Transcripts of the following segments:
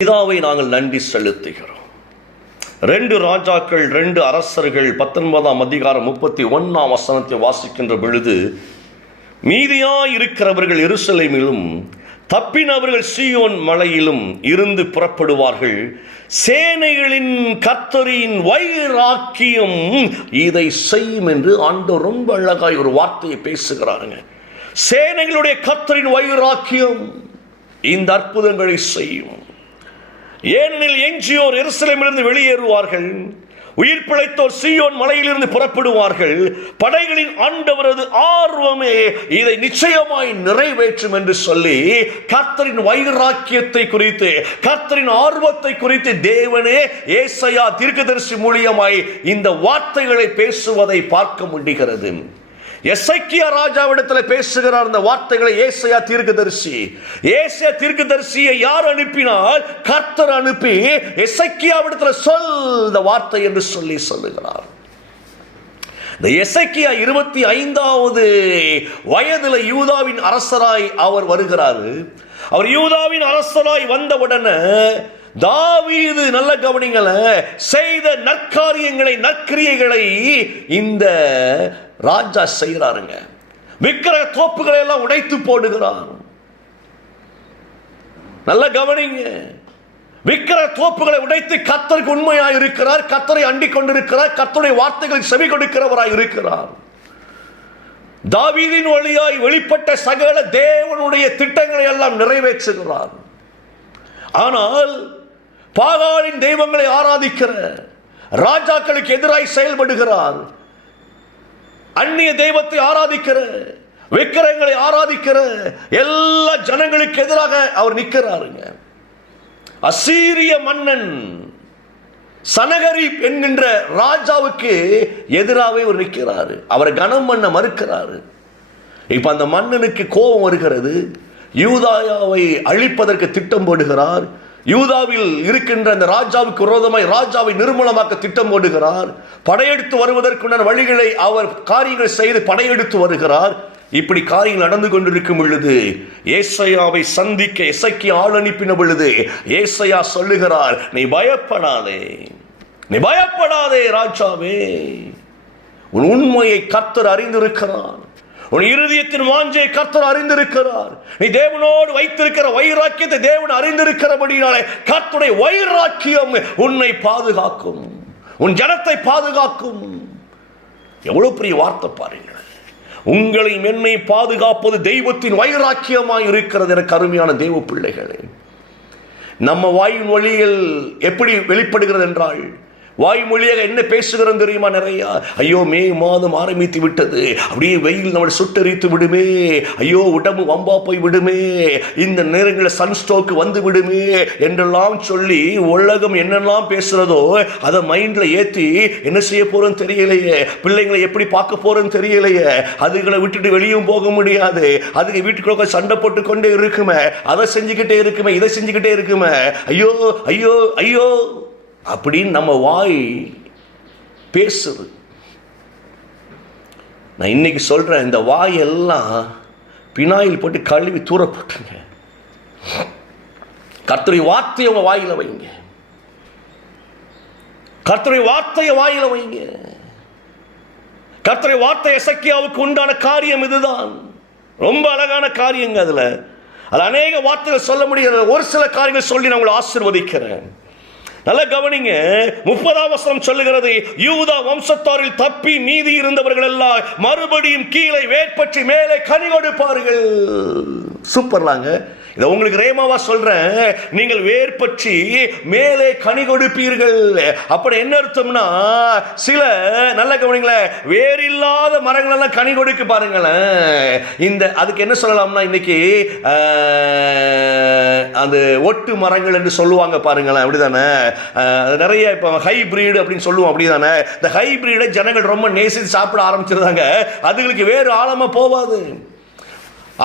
பிதாவை நாங்கள் நன்றி செலுத்துகிறோம். ரெண்டு ராஜாக்கள் ரெண்டு அரசர்கள் பத்தொன்பதாம் அதிகாரம் முப்பத்தி ஒன்னாம் வசனத்தை வாசிக்கின்ற பொழுது மீதியாய் இருக்கிறவர்கள் எருசலேமிலும் தப்பினவர்கள் சீயோன் மலையிலும் இருந்து புறப்படுவார்கள். சேனைகளின் கத்தரின் வைராக்கியம் இதை செய்யும் என்று ஆண்டவர் ரொம்ப அழகாய் ஒரு வார்த்தையை பேசுகிறாருங்க. சேனைகளுடைய கத்தரின் வைராக்கியம் இந்த அற்புதங்களை செய்யும். ஏனெனில் எஞ்சியோர் எருசலேமிலிருந்து வெளியேறுவார்கள். உயிர் பிழைத்தோர் சீயோன் மலையிலிருந்து புறப்படுவார்கள். படைகளின் ஆண்டவரது ஆர்வமே இதை நிச்சயமாய் நிறைவேற்றும் என்று சொல்லி கர்த்தரின் வைராக்கியத்தை குறித்து கர்த்தரின் ஆர்வத்தை குறித்து தேவனே ஏசையா தீர்க்கதரிசி மூலியமாய் இந்த வார்த்தைகளை பேசுவதை பார்க்க முடிகிறது. எசைக்கியா ராஜாவிடத்தில் பேசுகிறார் அந்த வார்த்தைகளை ஏசையா தீர்க்கதரிசி. ஏசையா தீர்க்கதரிசியை யார் அனுப்பினால்? கர்த்தர் அனுப்பி எசைக்கியாவிடத்தில் சொல் இந்த வார்த்தை என்று சொல்லி சொல்லுகிறார். இந்த எசைக்கியா இருபத்தி ஐந்தாவது வயதுல யூதாவின் அரசராய் அவர் வருகிறாரு. அவர் யூதாவின் அரசராய் வந்தவுடனே தாவீது நல்ல கவனிங்களை செய்த நற்காரியங்களை நற்கிரியைகளை இந்த ராஜா செய்கிறாருங்க. விக்கிரக தோப்புகளை எல்லாம் உடைத்து போடுகிறார். நல்ல கவனிங்க. விக்கிர தோப்புகளை உடைத்து கத்தருக்கு உண்மையாக இருக்கிறார் கத்தரை அண்டி கொண்டிருக்கிறார் கத்தருடைய வார்த்தைகளை செவி கொடுக்கிறவராய் இருக்கிறார். தாவீதின் வழியாய் வெளிப்பட்ட சகல தேவனுடைய திட்டங்களை எல்லாம் நிறைவேற்றுகிறார். ஆனால் பாகாலின் தெய்வங்களை ஆராதிக்கிற ராஜாக்களுக்கு எதிராய் செயல்படுகிறார். அந்நிய தெய்வத்தை ஆராதிக்கிற விக்கிரங்களை ஆராதிக்கிற எல்லா ஜனங்களுக்கு எதிராக அவர் நிற்கிறாருங்க. அசீரிய மன்னன் சனகரி என்கின்ற ராஜாவுக்கு எதிராகவே அவர் நிற்கிறாரு. அவரை கனம் பண்ண மறுக்கிறாரு. இப்ப அந்த மன்னனுக்கு கோபம் வருகிறது. யூதாயாவை அழிப்பதற்கு திட்டம் போடுகிறார். யூதாவில் இருக்கின்ற அந்த ராஜாவுக்கு விரோதமாய் ராஜாவை நிர்மூலமாக்க திட்டம் போடுகிறார். படையெடுத்து வருவதற்குண்டான வழிகளை அவர் காரியங்கள் செய்து படையெடுத்து வருகிறார். இப்படி காரியங்கள் நடந்து கொண்டிருக்கும் பொழுது ஏசையாவை சந்திக்க இசைக்கு ஆள் அனுப்பின பொழுது ஏசையா சொல்லுகிறார் நீ பயப்படாதே. நீ பயப்படாதே ராஜாவே. உன் உண்மையை கத்தர் அறிந்திருக்கிறான் உன் இருதயத்தின் வாஞ்சை கர்த்தர் அறிந்திருக்கிறார். நீ தேவனோடு வைத்திருக்கிற வைராக்கியத்தை தேவன் அறிந்திருக்கிறபடினாலே கர்த்தருடைய வைராக்கியம் உன்னை பாதுகாக்கும். உன் ஜனத்தை பாதுகாக்கும். எவ்வளவு பெரிய வார்த்தை பாருங்கள் உங்களை மென்மை பாதுகாப்பது தெய்வத்தின் வைராக்கியமாய் இருக்கிறது என கருமையான தெய்வ பிள்ளைகளே. நம்ம வாயின் வழியில் எப்படி வெளிப்படுகிறது என்றால் வாய்மொழியாக என்ன பேசுகிறோம் தெரியுமா நிறையா? ஐயோ மே மாதம் ஆரம்பித்து விட்டது. அப்படியே வெயில் நம்மளை சுட்டரித்து விடுமே. ஐயோ உடம்பு வம்பா போய் விடுமே. இந்த நேரங்களில் சன்ஸ்ட்ரோக் வந்து விடுமே என்றெல்லாம் சொல்லி உலகம் என்னெல்லாம் பேசுறதோ அதை மைண்டில் ஏற்றி என்ன செய்ய போறோம் தெரியலையே. பிள்ளைங்களை எப்படி பார்க்க போறோம் தெரியலையே. அதுகளை விட்டுட்டு வெளியும் போக முடியாது. அதுக்கு வீட்டுக்குள்ள சண்டை போட்டு கொண்டே இருக்குமே. அதை செஞ்சுக்கிட்டே இருக்குமே இதை செஞ்சுக்கிட்டே இருக்குமே. ஐயோ ஐயோ ஐயோ. அப்படின்னு நம்ம வாய் பேசுது. நான் இன்னைக்கு சொல்றேன் இந்த வாயெல்லாம் பினாயில் போட்டு கழுவி தூர போட்டுங்க கர்த்தருடைய வார்த்தையை உங்க வாயில வைங்க. கர்த்தருடைய வார்த்தையை வாயில வைங்க. கர்த்தரை வார்த்தை எசக்கியாவுக்கு உண்டான காரியம் இதுதான். ரொம்ப அழகான காரியங்க அதுல. அது அநேக வார்த்தைகள் சொல்ல முடியாது. ஒரு சில காரியங்கள் சொல்லி நான் உங்களை ஆசிர்வதிக்கிறேன். நல்ல கவனிங்க. முப்பதாம் வசனம் சொல்லுகிறது யூதா வம்சத்தாரில் தப்பி மீதி இருந்தவர்கள் எல்லாம் மறுபடியும் கீழே வேட்பற்றி மேலே கனி கொடுப்பார்கள். சூப்பர்லாங்க இதை உங்களுக்கு ரேமாவா சொல்றேன். நீங்கள் வேர் பற்றி மேலே கனி கொடுப்பீர்கள். அப்படி என்ன அர்த்தம்னா சில நல்ல கவனிங்களேன் வேர் இல்லாத மரங்கள் எல்லாம் கனி கொடுக்க பாருங்களேன். இந்த அதுக்கு என்ன சொல்லலாம்னா இன்னைக்கு அந்த ஒட்டு மரங்கள் என்று சொல்லுவாங்க பாருங்களேன். அப்படிதானே? நிறைய இப்போ ஹைபிரிட் அப்படின்னு சொல்லுவோம். அப்படிதானே? இந்த ஹைபிரிடை ஜனங்கள் ரொம்ப நேசித்து சாப்பிட ஆரம்பிச்சிருந்தாங்க. அதுகளுக்கு வேறு ஆழமாக போவாது.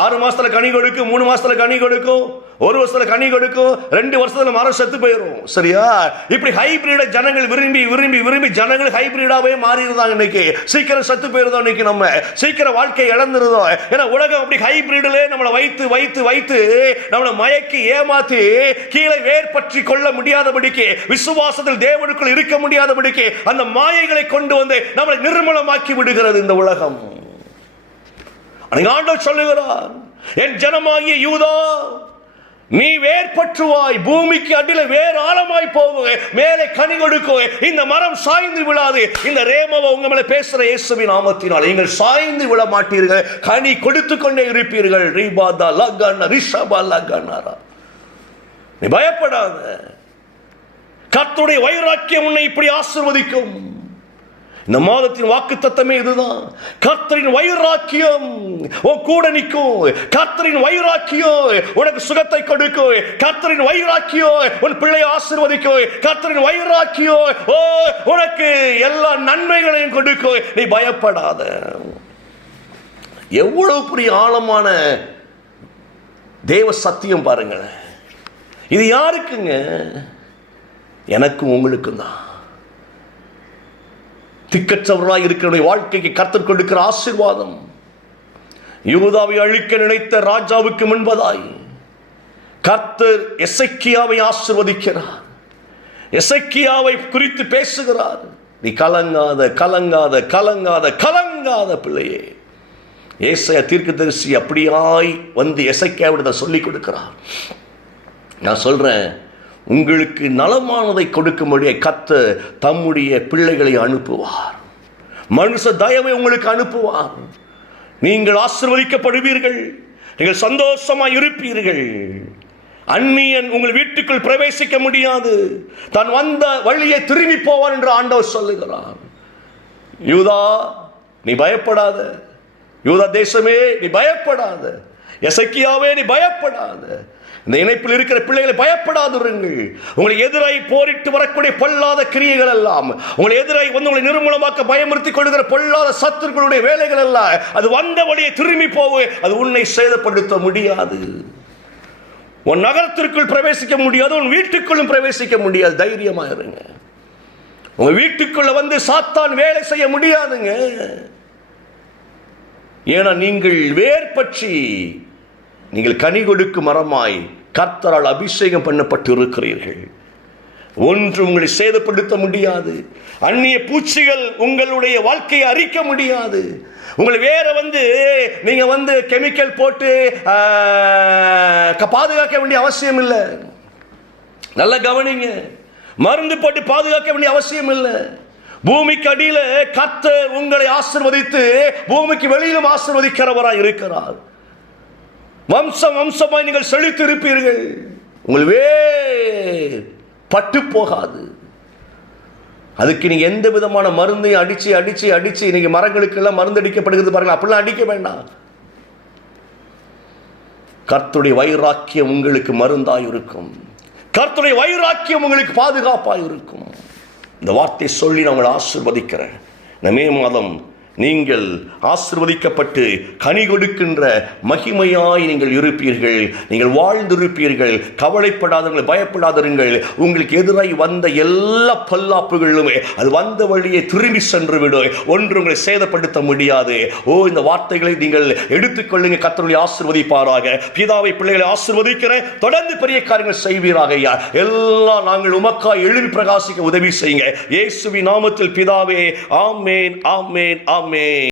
ஆறு மாசத்துல கனி கொடுக்கும் மூணு மாசத்துல கனி கொடுக்கும் ஒரு வருஷத்துல கனி கொடுக்கும் ரெண்டு வருஷத்துல மரம் செத்து போயிடும் சரியா? இப்படி ஹைபிரிட ஜனங்கள் விரும்பி விரும்பி விரும்பி ஜனங்கள் ஹைபிரிடாவே மாறி இருந்தாங்க இன்னைக்கு. சீக்கிரம் செத்து போயிருந்தோம் இன்னைக்கு நம்ம. சீக்கிரம் வாழ்க்கை இழந்திருந்தோம் ஏன்னா உலகம் அப்படி ஹைபிரிடிலே நம்மளை வைத்து வைத்து வைத்து நம்மளை மயக்கி ஏமாத்தி கீழே வேர்பற்றி கொள்ள முடியாதபடிக்கு விசுவாசத்தில் தேவனுக்குள் இருக்க முடியாதபடிக்கு அந்த மாயைகளை கொண்டு வந்து நம்மளை நிர்மலமாக்கி விடுகிறது இந்த உலகம். ஆண்டவர் சொல்லுகிறார் என் ஜனமாகிய யூதா நீ வேர்பற்றுவாய் பூமிக்கு அடியில வேர் ஆழமாய் போகுங்க மேலே கனி கொடுக்குங்க இந்த மரம் சாய்ந்து விழாது. இந்த ரேமவ உங்க மேல பேசுற இயேசுவின் நாமத்தினால் நீங்கள் சாய்ந்து விழ மாட்டீர்கள் கனி கொடுத்து கொண்டே இருப்பீர்கள். ரீபாதா லக்கண்ணா ரிஷபா லக்கண்ணாரா நீ பயப்படாத. கத்துடைய வைராக்கியம் உன்னை இப்படி ஆசிர்வதிக்கும். இந்த மாதத்தின் வாக்கு தத்தமே இதுதான். கர்த்தரின் வைராக்கியம். உன் கூட நிற்கும் கர்த்தரின் வைராக்கியம் உனக்கு சுகத்தை கொடுக்கும் கர்த்தரின் வைராக்கியம் உன் பிள்ளையை ஆசிர்வதிக்கும் கர்த்தரின் வைராக்கியம் ஓ உனக்கு எல்லா நன்மைகளையும் கொடுக்கும் நீ பயப்படாத. எவ்வளவு பெரிய ஆழமான தேவ சத்தியம் பாருங்களேன். இது யாருக்குங்க? எனக்கும் உங்களுக்கும் தான். திக்கற்றவர்களாய் இருக்கிற வாழ்க்கைக்கு கர்த்தர் கொடுக்கிற ஆசீர்வாதம். யூதாவை அழிக்க நினைத்த ராஜாவுக்கு முன்பதாய் கர்த்தர் எசைக்கியாவை ஆசிர்வதிக்கிறார். எசைக்கியாவை குறித்து பேசுகிறார். நீ கலங்காத கலங்காத கலங்காத கலங்காத பிள்ளையே. ஏசைய தீர்க்கதரிசி அப்படியாய் வந்து எசைக்கியாவிட சொல்லிக் கொடுக்கிறார். நான் சொல்றேன் உங்களுக்கு நலமானதை கொடுக்கும்படியே கத்த தம்முடைய பிள்ளைகளை அனுப்புவார். மனுஷ தயவை உங்களுக்கு அனுப்புவார். நீங்கள் ஆசிர்வதிக்கப்படுவீர்கள். நீங்கள் சந்தோஷமாக இருப்பீர்கள். அந்நியன் உங்கள் வீட்டுக்குள் பிரவேசிக்க முடியாது. தான் வந்த வழியை திரும்பி போவான் என்று ஆண்டவர் சொல்லுகிறார். யூதா நீ பயப்படாத. யூதா தேசமே நீ பயப்படாத. எசக்கியாவே நீ பயப்படாத. இந்த இணைப்பில் இருக்கிற பிள்ளைகளை பயப்படாதிருங்கள் உங்களை எதிராய் போரிட்டு வரக்கூடிய பொல்லாத கிரியைகள் எல்லாம் உங்களை எதிராய் வந்து உங்களை நிர்மூலமாக்க பயமுறுத்தி கொள்கிற பொல்லாத சத்துருக்களுடைய வேலைகள் எல்லாம் அது வந்த வழியை திரும்பி போக. அது உன்னை சேதப்படுத்த முடியாது. உன் நகரத்திற்குள் பிரவேசிக்க முடியாது உன் வீட்டுக்குள்ளும் பிரவேசிக்க முடியாது. தைரியமாக இருங்க. உங்க வீட்டுக்குள்ள வந்து சாத்தான் வேலை செய்ய முடியாதுங்க. ஏன்னா நீங்கள் வேர் பற்றி நீங்கள் கனி கொடுக்கும் மரமாய் கர்த்தரால் அபிஷேகம் பண்ணப்பட்டு இருக்கிறீர்கள் ஒன்று உங்களை சேதப்படுத்த முடியாது. அந்நிய பூச்சிகள் உங்களுடைய வாழ்க்கையை அரிக்க முடியாது. உங்களை வேற வந்து நீங்க வந்து கெமிக்கல் போட்டு க- பாதுகாக்க வேண்டிய அவசியம் இல்லை. நல்லா கவனிங்க. மருந்து போட்டு பாதுகாக்க வேண்டிய அவசியம் இல்லை. பூமிக்கு அடியில் கத்தர் உங்களை ஆசிர்வதித்து பூமிக்கு வெளியிலும் ஆசிர்வதிக்கிறவராக இருக்கிறார். வம்சம் வம்சமாய் நீங்கள் செழித்து இருப்பீர்கள் உங்கள் வேர் பட்டு போகாது. அதுக்கு நீங்கள் எந்த விதமான மருந்தையும் அடித்து அடித்து அடிச்சு இன்னைக்கு மரங்களுக்கெல்லாம் மருந்து அடிக்கப்படுகிறது பாருங்கள். அப்படிலாம் அடிக்க வேண்டாம். கர்த்துடைய வைராக்கியம் உங்களுக்கு மருந்தாய் இருக்கும் கர்த்துடைய வைராக்கியம் உங்களுக்கு பாதுகாப்பாக இருக்கும் இந்த வார்த்தை சொல்லி நான் உங்களை ஆசிர்வதிக்கிறேன். இந்த மே மாதம் நீங்கள் ஆசிர்வதிக்கப்பட்டு கனி கொடுக்கின்ற மகிமையாய் நீங்கள் இருப்பீர்கள். நீங்கள் வாழ்ந்திருப்பீர்கள். கவலைப்படாதவர்கள் பயப்படாதருங்கள். உங்களுக்கு எதிராய் வந்த எல்லா பல்லாப்புகளுமே அது வந்த வழியை திரும்பி சென்று விடும் ஒன்று உங்களை சேதப்படுத்த முடியாது. ஓ இந்த வார்த்தைகளை நீங்கள் எடுத்துக்கொள்ளுங்க கத்தருடைய ஆசிர்வதிப்பாராக. பிதாவை பிள்ளைகளை ஆசிர்வதிக்கிறேன் தொடர்ந்து பெரிய காரியங்கள் செய்வீராக ஐயா. எல்லாம் நாங்கள் உமக்காய் எழுதி பிரகாசிக்க உதவி செய்யுங்க. இயேசுவி நாமத்தில் பிதாவே ஆமேன் ஆமேன். ஆமேன்